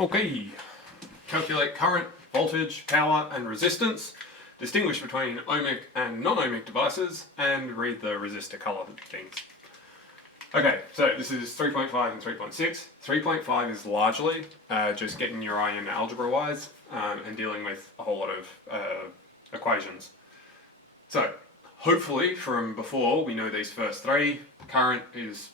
Okay, calculate current, voltage, power and resistance, distinguish between ohmic and non-ohmic devices, and read the resistor colour things. Okay, so this is 3.5 and 3.6. 3.5 is largely just getting your eye in algebra-wise and dealing with a whole lot of equations. So, hopefully from before we know these first three. Current is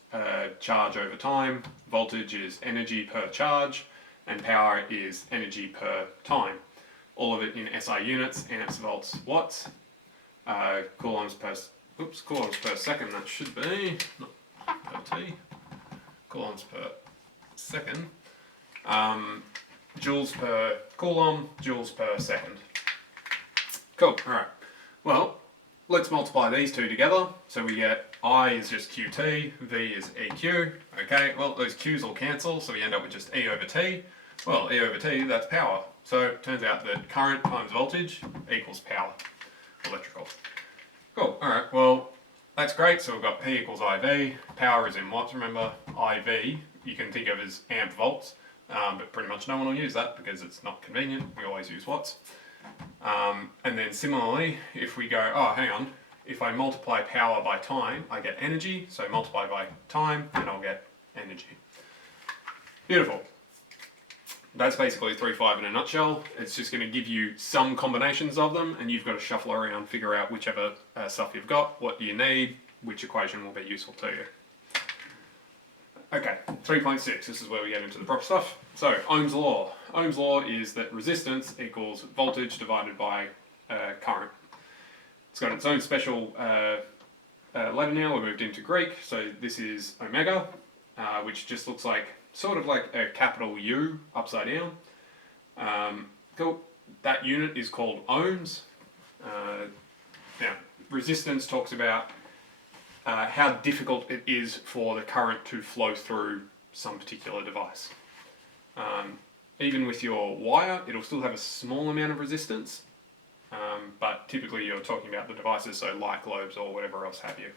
charge over time, voltage is energy per charge, and power is energy per time. All of it in SI units, amps, volts, watts, coulombs per second. That should be not per T, coulombs per second, joules per coulomb, joules per second. Cool. All right. Well, let's multiply these two together. So we get I is just QT, V is EQ. Okay, well, those Q's will cancel, so we end up with just E over T. Well, E over T, that's power. So it turns out that current times voltage equals power, electrical. Cool, alright, well, that's great. So we've got P equals IV, power is in watts, remember. IV, you can think of as amp volts, but pretty much no one will use that because it's not convenient. We always use watts. And then similarly, if we go, oh, hang on, if I multiply power by time, I get energy. So multiply by time, and I'll get energy. Beautiful. That's basically 3.5 in a nutshell. It's just going to give you some combinations of them, and you've got to shuffle around, figure out whichever stuff you've got, what you need, which equation will be useful to you. Okay, 3.6, this is where we get into the proper stuff. So, Ohm's law. Ohm's law is that resistance equals voltage divided by current. It's got its own special letter now. We moved into Greek, so this is omega, which just looks like sort of like a capital U upside down. Cool. That unit is called ohms. Now, resistance talks about how difficult it is for the current to flow through some particular device. Even with your wire, it'll still have a small amount of resistance, but typically you're talking about the devices, so light globes or whatever else have you.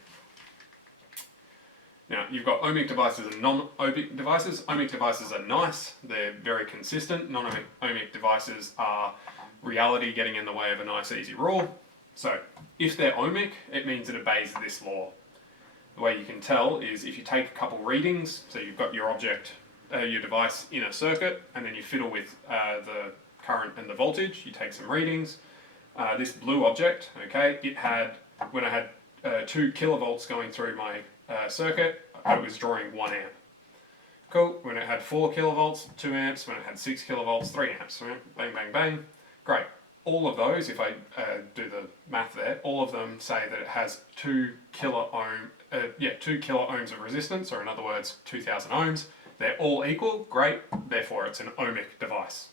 Now, you've got ohmic devices and non-ohmic devices. Ohmic devices are nice, they're very consistent. Non-ohmic devices are reality getting in the way of a nice easy rule. So, if they're ohmic, it means it obeys this law. The way you can tell is if you take a couple readings, so you've got your object, your device in a circuit, and then you fiddle with the current and the voltage, you take some readings. This blue object, okay, it had, when I had 2 kilovolts going through my circuit, I was drawing 1 amp. Cool, when it had 4 kilovolts, 2 amps, when it had 6 kilovolts, 3 amps, right? Bang, bang, bang. Great. All of those, if I do the math there, all of them say that it has 2 kilo ohms of resistance, or in other words, 2000 ohms. They're all equal, great, therefore it's an ohmic device.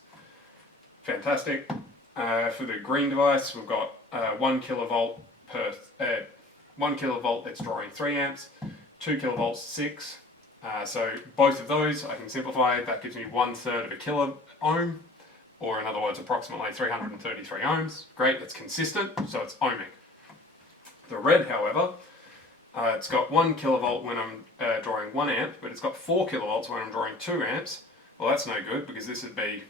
Fantastic. For the green device, we've got 1 kilovolt per 1 kilovolt that's drawing 3 amps, 2 kilovolts 6. So both of those I can simplify. That gives me 1/3 of a kilo ohm, or in other words, approximately 333 ohms. Great, that's consistent, so it's ohmic. The red, however, it's got 1 kilovolt when I'm drawing 1 amp, but it's got 4 kilovolts when I'm drawing 2 amps. Well, that's no good because this would be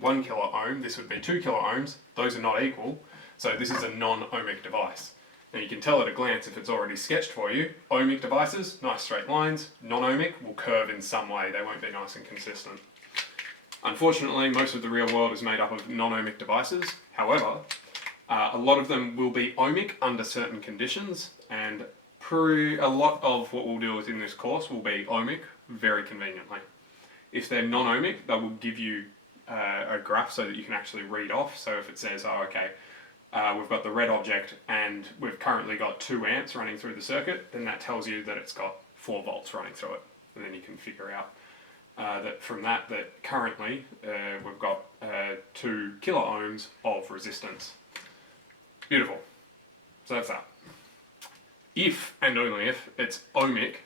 1 kilo ohm, this would be 2 kilo ohms. Those are not equal, so this is a non-ohmic device. Now you can tell at a glance if it's already sketched for you. Ohmic devices, nice straight lines. Non-ohmic will curve in some way, they won't be nice and consistent. Unfortunately, most of the real world is made up of non-ohmic devices. However, a lot of them will be ohmic under certain conditions, and a lot of what we'll deal with in this course will be ohmic very conveniently. If they're non-ohmic, they will give you a graph so that you can actually read off. So if it says, oh, okay, we've got the red object and we've currently got 2 amps running through the circuit, then that tells you that it's got 4 volts running through it. And then you can figure out that from that currently we've got 2 kilo ohms of resistance. Beautiful. So that's that. If and only if it's ohmic,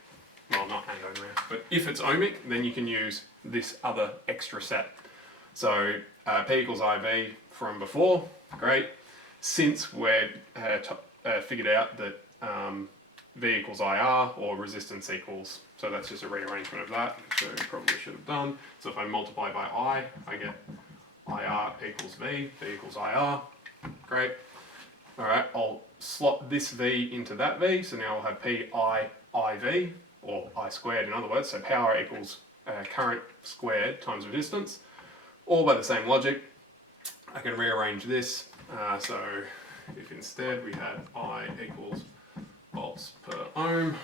well, not and only if, but if it's ohmic, then you can use this other extra set. So P equals IV from before, great. Since we're figured out that V equals IR, or resistance equals, so that's just a rearrangement of that, so probably should have done. So if I multiply by I get IR equals V equals IR. Great. Alright, I'll slot this V into that V, so now I'll have PI IV, or I squared in other words, so power equals current squared times resistance. All by the same logic, I can rearrange this, so if instead we had I equals volts per ohm,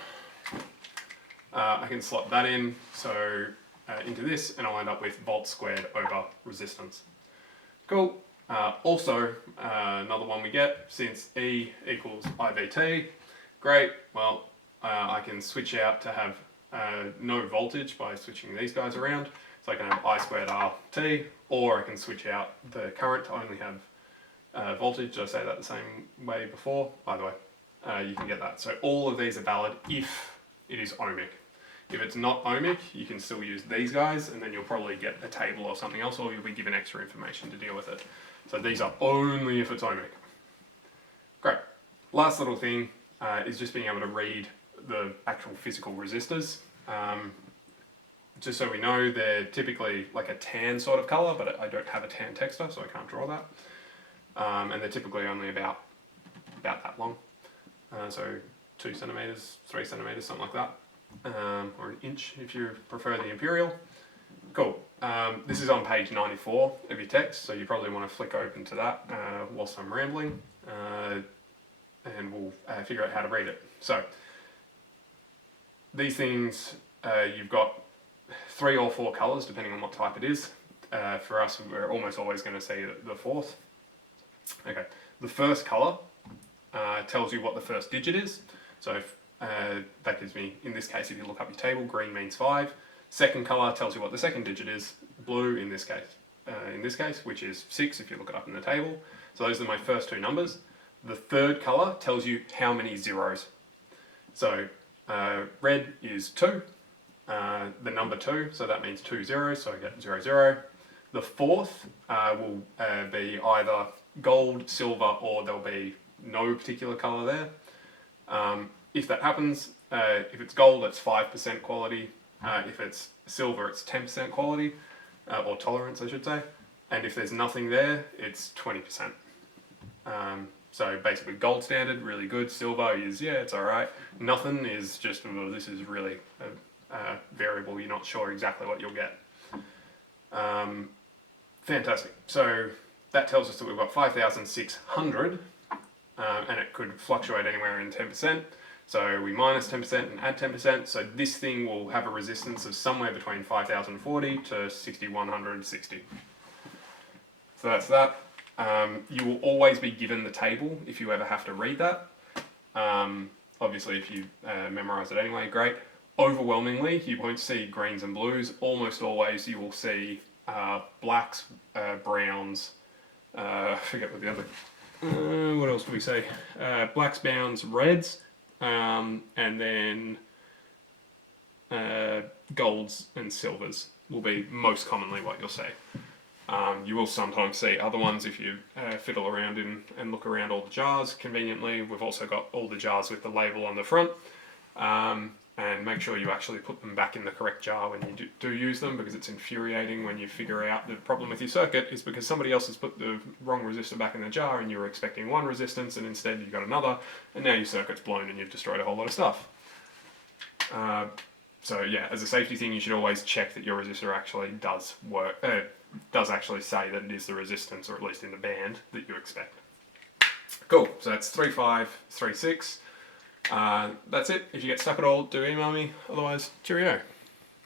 I can slot that in, so into this, and I'll end up with volts squared over resistance. Cool. Also, another one we get, since E equals IVT, great, well, I can switch out to have no voltage by switching these guys around. So I can have I squared RT, or I can switch out the current to only have voltage. Did I say that the same way before? Either way, you can get that. So all of these are valid if it is ohmic. If it's not ohmic, you can still use these guys, and then you'll probably get a table or something else, or you'll be given extra information to deal with it. So these are only if it's ohmic. Great. Last little thing is just being able to read the actual physical resistors. Just so we know, they're typically like a tan sort of colour, but I don't have a tan texture, so I can't draw that. And they're typically only about that long. So 2 centimetres, 3 centimetres, something like that. Or an inch if you prefer the imperial. Cool. This is on page 94 of your text, so you probably want to flick open to that whilst I'm rambling, and we'll figure out how to read it. So these things, you've got 3 or 4 colours depending on what type it is. For us, we're almost always going to see the 4th. Okay, the first colour tells you what the first digit is. So if, that gives me, in this case, if you look up your table, green means 5. Second colour tells you what the second digit is, blue in this case, which is 6 if you look it up in the table. So those are my first 2 numbers. The third colour tells you how many zeros. So red is 2, the number 2, so that means 2 zeros, so I get 0, 0. The fourth will be either gold, silver, or there'll be no particular colour there. If that happens, if it's gold, it's 5% quality. If it's silver, it's 10% quality, or tolerance, I should say. And if there's nothing there, it's 20%. So basically gold standard, really good. Silver is, yeah, it's alright. Nothing is just, well, this is really a variable, you're not sure exactly what you'll get. Fantastic. So that tells us that we've got 5,600, and it could fluctuate anywhere in 10%. So we minus 10% and add 10%. So this thing will have a resistance of somewhere between 5,040 to 6,160. So that's that. You will always be given the table if you ever have to read that. Obviously, if you memorize it anyway, great. Overwhelmingly, you won't see greens and blues. Almost always you will see blacks, browns, I forget what the other, what else do we say? Blacks, browns, reds, and then golds and silvers will be most commonly what you'll see. You will sometimes see other ones if you fiddle around and look around all the jars conveniently. We've also got all the jars with the label on the front. And make sure you actually put them back in the correct jar when you do use them, because it's infuriating when you figure out the problem with your circuit is because somebody else has put the wrong resistor back in the jar and you were expecting one resistance and instead you got another, and now your circuit's blown and you've destroyed a whole lot of stuff. So yeah, as a safety thing, you should always check that your resistor actually does work, does actually say that it is the resistance, or at least in the band that you expect. Cool, so that's 3536. That's it. If you get stuck at all, do email me. Otherwise, cheerio.